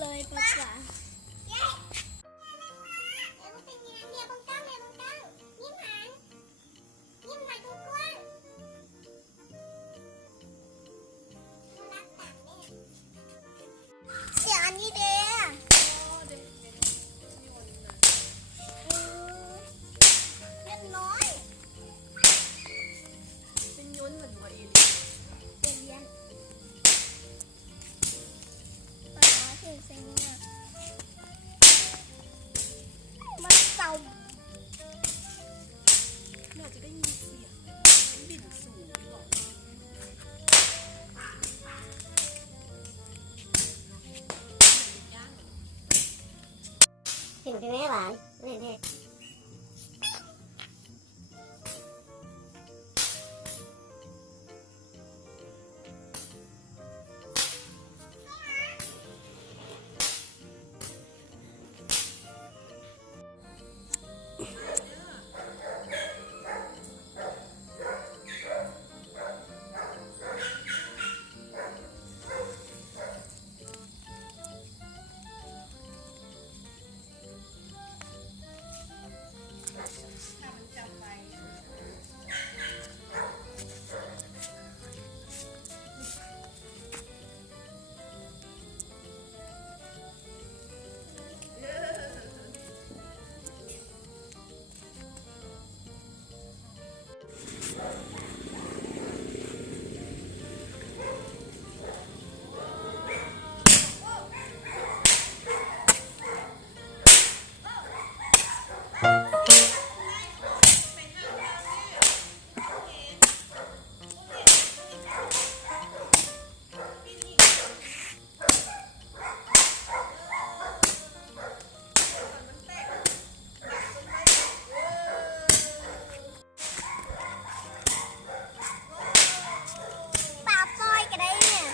เลยปะจ๋าเสียอันนี้เด้เล็กน้อยเป็นย้นเหมือนหัวเอเป็นเลี้ยนปลาถึงเซ็งอ่ะมันเต่าน่าจะได้ยินเสียงบินสูงหรอเห็นใช่ไหมหวานเห็นปลาปล่อยกันได้เนี่ย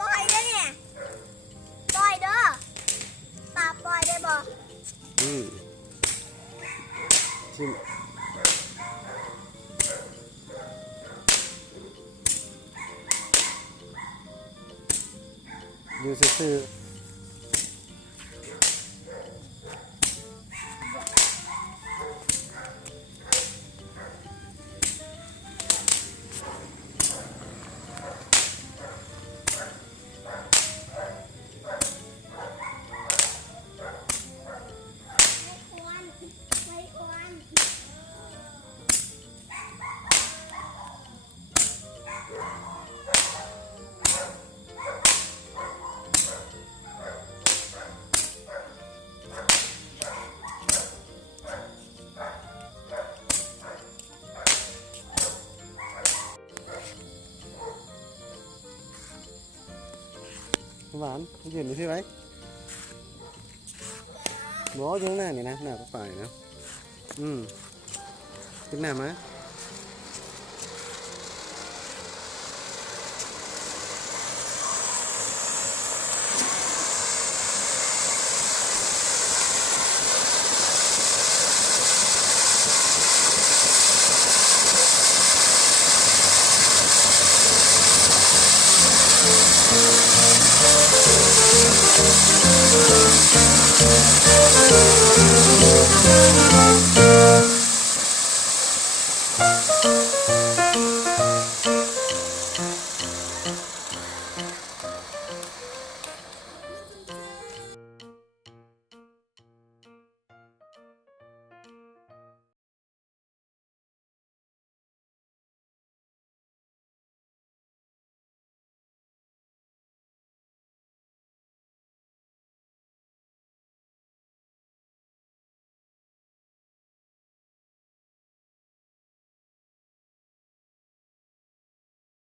ปล่อยด้วยเนี่ยปล่อยเด้อปลาปล่อยได้บ่ชิมอยู่ซื่อไม่ควรหวานยืนดูพี่ไว้บอกอยู่ข้างหน้านี่นะหน้าก็ฝ่ายนะขึ้นหน้ามา